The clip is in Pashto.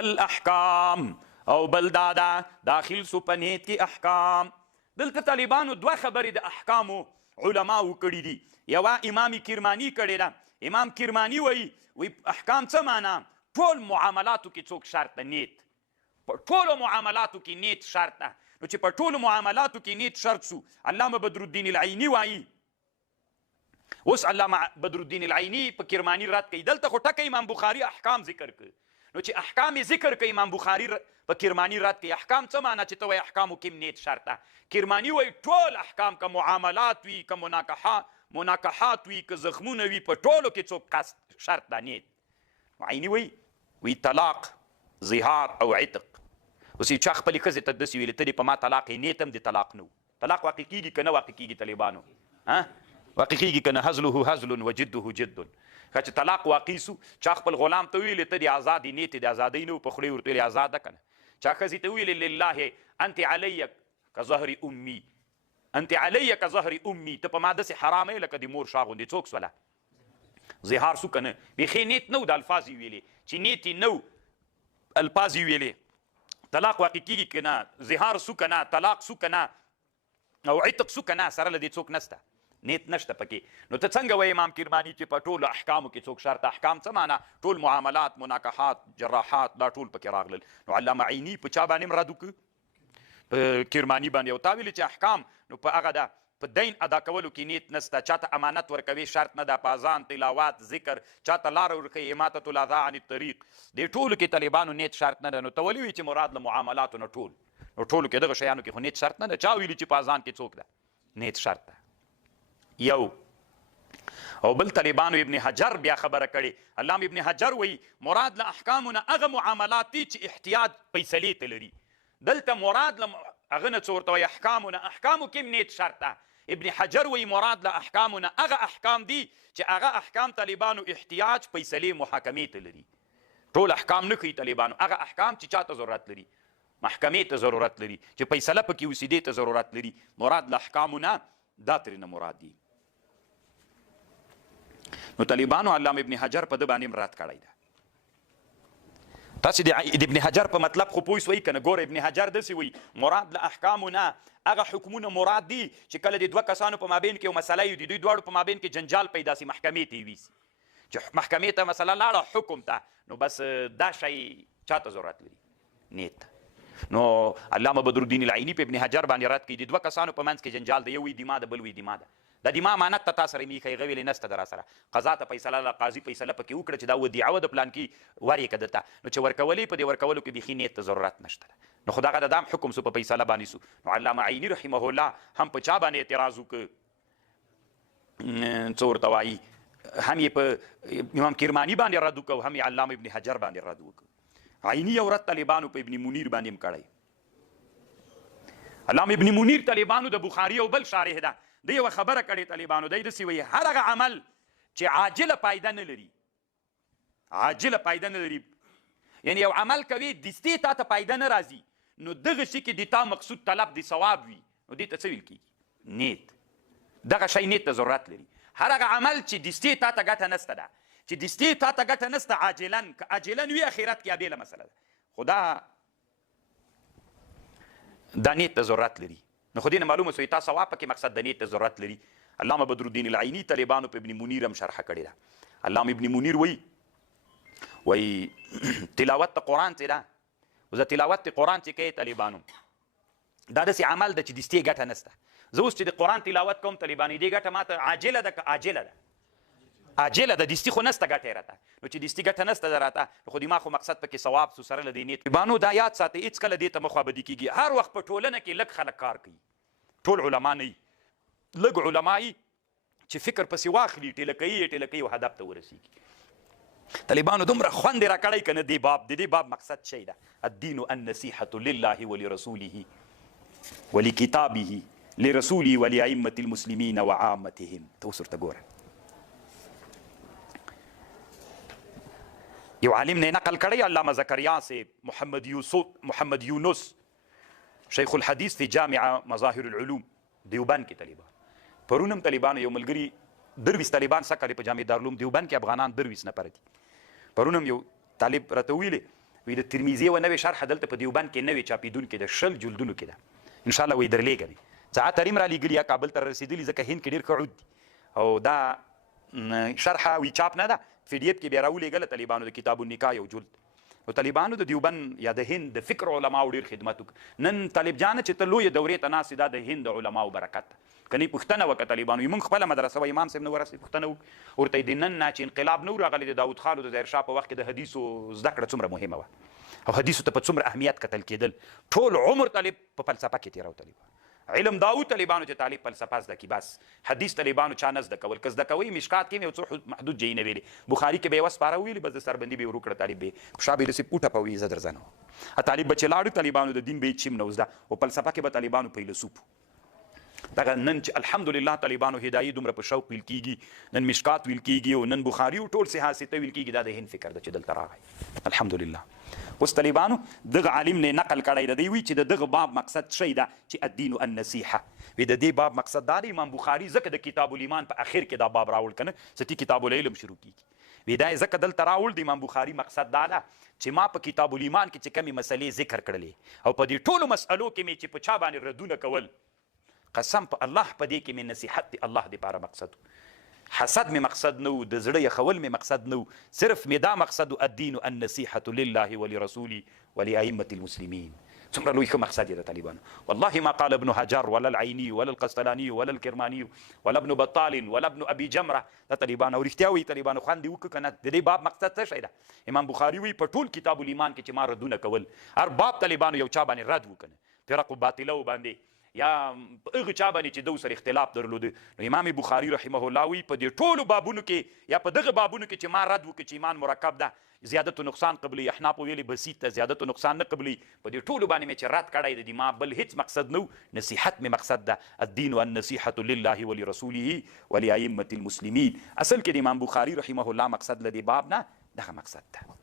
والاحکام او بل دادا داخل سو په نیت کې احکام. دلته طالبانو دوه خبرې د احکامو علماو کړي دي. یوه امام کرماني کړې ده. امام کرماني وایي احکام څه معنا؟ ټول معاملاتو کې څوک شرط ده نیت. په ټولو معاملاتو کې نیت شرط ده. نو چې په ټولو معاملاتو کې نیت شرط سو، علامه بدرالدین العیني وایي. اوس علامه بدرالدین العیني په کرماني رد کوي. دلته خو ټکه امام بخاري احکام ذکر کړ. نو چې احکام یې ذکر کوي امام بخاري په کرماني رد کوي. احکام څه معنا چې ته وایي احکامو کې نیت شرط ده؟ کرماني وایي ټول احکام که معاملات وي، که مناکحات وي، که زخمونه وي، په ټولو کې څوک قصد شرط ده نیت. عیني وایي طلاق، ظهار او عتق. اوس یو چا خپلې ښځې ته داسې ویلې ته دې په ما طلاق یې نیت هم د طلاق نه و. طلاق واقع کېږي که نه واقع کېږي طالبانو؟ واقع کېږي که نه؟ هزله هزل وجده جد. که چې طلاق واقع سو، چا خپل غلام ته ویلې ته د ازاد نیت د ازادۍ نه و، په خولې ورته ویلې ازاد ده که نه؟ چا ښځې ته ویلې لله انت علی کظهر امي، انت علی کظهر امي، ته په ما داسې حرامه یې لکه د مور شا غوندې. څوک سوله؟ ظهار سو که نه؟ بیخي نیت نه و، د الفاظ یې ویلې چې نیت یې نه و، الفاظ یې ویلې. طلاق واقع کېږي که نه؟ ظهار سو که نه؟ طلاق سو که نه؟ او عتق سو که نه؟ سره له دې څوک نسته، نیت نشته پکې. نو ته څنګه وایې امام کرماني چې په ټولو احکامو کې څوک شرط؟ احکام څه معنا؟ ټول معاملات، مناکحات، جراحات، دا ټول پکې راغلل. نو علامه عیني په چا باندې هم رد وکړ؟ په کرماني باندې. او تا ویلې چې احکام نو په هغه ده په دین ادا کولو کې نیت نسته. چاته امانت ورکوي شرط نه ده، په اذان، تلاوت، ذکر، چاته لاره ورښیي، اماطة الاذى عن الطریق، دې ټولو کې طالبانو نیت شرط نه ده. نو ته ولې وایي چې مراد له معاملاتو نه ټول؟ نو ټولو کې دغه شیانو کې خو نیت شرط نه ده. چا ویلي چې په اذان کې څوک ده نیت شرط ده؟ یو. او بل طالبانو ابن حجر بیا خبره کړې. علامه ابن حجر وایي مراد له احکامو نه هغه معاملات دي چې احتیاط فیصلې ته لري. دلته مراد له هغه نه څه ورته وایي احکامو نه، احکامو کې هم نیت شرط ده. ابن حجر وایي مراد له احکامو نه هغه احکام دي چې هغه احکام طالبانو احتیاج فیصلې محاکمې ته لري. ټول احکام نه ښیي طالبانو، هغه احکام چې چاته ضرورت لري، محکمې ته ضرورت لري، چې فیصله پکې وسي، دې ته ضرورت لري. مراد له احکامو نه دا ترېنه مراد دي. نو طالبانو علامه ابن حجر په ده باندې هم رد کړی ده. تاسې د ابن حجر په مطلب خو پوه سوئ که نه؟ ګوره ابن حجر داسې وایي مراد له احکامو نه هغه حکمونه مراد دي چې کله د دوه کسانو په مابین کې یو مسله وي، د دوی دواړو په مابین کې جنجال پیدا سي، محکمې ته یې ویسي. چې محکمې ته مسله لاړه حکم ته، نو بس دا شی چاته ضرورت لري؟ نیت. نو علامه بدرالدین العیني په ابن حجر باندې رد کوي. د دوه کسانو په منځ کې جنجال ده، یو وی دیما ده، بل وی دیما ده. د دیما امانت ته تا سره میښی، هغه ویلې نسته در سره. قضا ته فیصله له قاضي فیصله پکې وکړه چې دا ودیعه وه د پلان کې ورې که دته. نو چې ورکولې په دې ورکولو کې بیخي نیت ته ضرورت نشته ده. نو خو دغه د دام حکم سو، په فیصله باندې سو. نو علامه عیني رحمه الله هم په چا باندې اعتراض وکړ؟ څه ورته وایي؟ هم یې په امام کرماني باندې رد وکړ، هم یې علامه ابن حجر باندې رد وکړ. عیني یو رد طالبانو په ابن منیر باندې هم کړی. علامه ابن منیر طالبانو د بخاري او بل شارح ده. د یوه خبره کړې طالبانو، دی داسې وایي هر هغه عمل چې عاجله فایده نه لري، عاجله فایده نه لري، یعنی یو عمل کوي دستې تا ته فایده نه راځي، نو دغه شي کې د تا مقصود طلب د ثواب وي، نو دې ته څه ویل کېږي؟ نیت. دغه شی نیت ته ضرورت لري. هر هغه عمل چې دستې تا ته ګټه نسته ده، چې دستې تا ته ګټه نسته عاجلا، که عاجلا وي اخرت کې بېله مسله ده، خو دا نیت ته ضرورت لري. نو خو دې نه معلومه سوی تا ثواب پکې مقصد د نیت ته ضرورت لري. علامه بدرالدین العیني طالبانو په ابن منیر هم شرحه کړې ده. علامه ابن منیر وایي تلاوت د قرآن چې ده، اوس د تلاوت د قرآن چې کوي طالبانو، دا داسې عمل ده چې دستې ګټه نسته. زه اوس چې د قرآن تلاوت کوم طالبانو، دې ګټه ماته عاجله ده که عاجله ده؟ عاجله ده، دستي خو نسته ګټه یې راته. نو چې دستي ګټه نسته ده راته، نو خو دما خو مقصد پکې ثواب سو، سره له دې نیت. طالبانو دا یاد ساتئ، هېڅکله دې ته مه خوابدي کېږي. هر وخت په ټولنه کې لږ خلک کار کوي، ټول علما نه وي، لږ علما وي چې فکر پسې واخلي، ټیله کوي او هدف ته ورسېږي. طالبانو دومره خوند یې راکړی که نه دې باب، د دې باب مقصد شی ده الدین النصیحة لله ولرسوله ولکتابه لرسوله ولأئمة المسلمین وعامتهم. ته اوس ورته ګوره، یو عالم نے نقل کړی، علامه زکریا سے محمد یونس شیخ الحدیث فی جامع مظاهر العلوم دیوبند کې طالبان. پرون هم طالبانو یو ملګري 23 طالبان سکه په جامع دارالعلوم دیوبند کې افغانان 23 نفر دي. پرون هم یو طالب راته ویلې وی د ترمذي و نوې شرح دلته په دیوبند کې نوې چاپیدونکې د 10 جلدونو کې ده ان شاء الله وی درلېږم ساعت تریم را لېږلي یا کابل ته رسېدلي ځکه هند کې ډېر ښه عود دي او دا شرحه وی چاپ نه ده پی ډي اف کې بیا راولېږله طالبانو د کتاب النکاح یو جلد او طالبانو د دیوبند یا د هند د فکر علماو ډېر خدمت وکړ نن طالب جانه چې ته لویې دورې ته ناست دا د هند علماو برکت کني پوښتنه وکړه طالبانو موږ خپله مدرسه و امام صاحب نه ورسې پوښتنه وکړو ورته د نن نه چې انقلاب نه و راغلی د داود خان او د ظاهر شاه په وخت کې د حدیثو زده کړه څومره مهمه وه او حدیثو ته په څومره اهمیت کتل کېدل ټول عمر طالب په فلسفه کې تېرو طالبانو علم داو طالبانو چې طالب فلسفه زده کړي بس حدیث طالبانو چا نه زده کول که زده کوئ مشکات کې یو څو محدود ځایونه ویلي بخاري کې به یې وس پاره ویلي بس د سربندي به یې ورو کړه طالب به په شا به یې رسې پوټه په وي زه درځنه طالب به چې لاړو طالبانو د دین به یې چیم نه زده او فلسفه کې به طالبانو فیلسوف دغه نن چې الحمدلله طالبانو هدایي دومره په شوق ویل کېږي نن مشکات ویل کېږي او نن بخاري او ټول صحاسته ویل کېږي دا د هند فکر ده چې دلته راغی الحمدلله اوس طالبانو دغه عالم نه نقل کړی دی وی چې دغه باب مقصد شی ده چې الدین النصیحه وی د دې باب مقصد دا دی امام بخاري ځکه د کتاب الایمان په اخر کې دا باب راول کنه ستې کتاب العلم شروع کیږي وی دا ځکه دلته راول د امام بخاري مقصد دا ده چې ما په کتاب الایمان کې چې کمی مسلې ذکر کړلې او په دې ټولو مسألو کې مې چې په چا باندې ردونه کول قسم په الله په دې کې مې نصیحت دی الله دپاره مقصد حسد مې مقصد نه و د زړه یخول مې مقصد نه و صرف مې دا مقصد الدین النصیحة لله ولرسوله ولأئمة المسلمین څومره لوی ښه مقصد یې د طالبانو والله ما قال ابن حجر ولا العیني ولا القسطلاني ولا الکرماني ولا ابن بطال ولا ابن ابي جمره دا طالبانو رښتیا وایي طالبانو خوند دې وکړه که نه د دې باب مقصد څه شی ده امام بخاري وایي په ټول کتاب الایمان کې چې ما ردونه کول هر باب طالبانو یو چا باندې رد وکنه فرق باطله باندې یا هغه چا باندې چې دو سره اختلاف درلود نو امام بخاري رحمه الله وی په دې ټولو بابونو کې یا په دغه بابونو کې چې ما رد وکړي چې ایمان مرکب ده زیادت و نقصان قبلي احناف ویلي بسيط ده زیادت و نقصان نه قبلي په دې ټولو باندې مې چې رد کړی د ما بل هیڅ مقصد نو نصیحت مې مقصد ده الدین والنصیحة لله ولرسوله ولأئمة المسلمین اصل کې د امام بخاري رحمه الله مقصد لدی باب نه دغه مقصد ده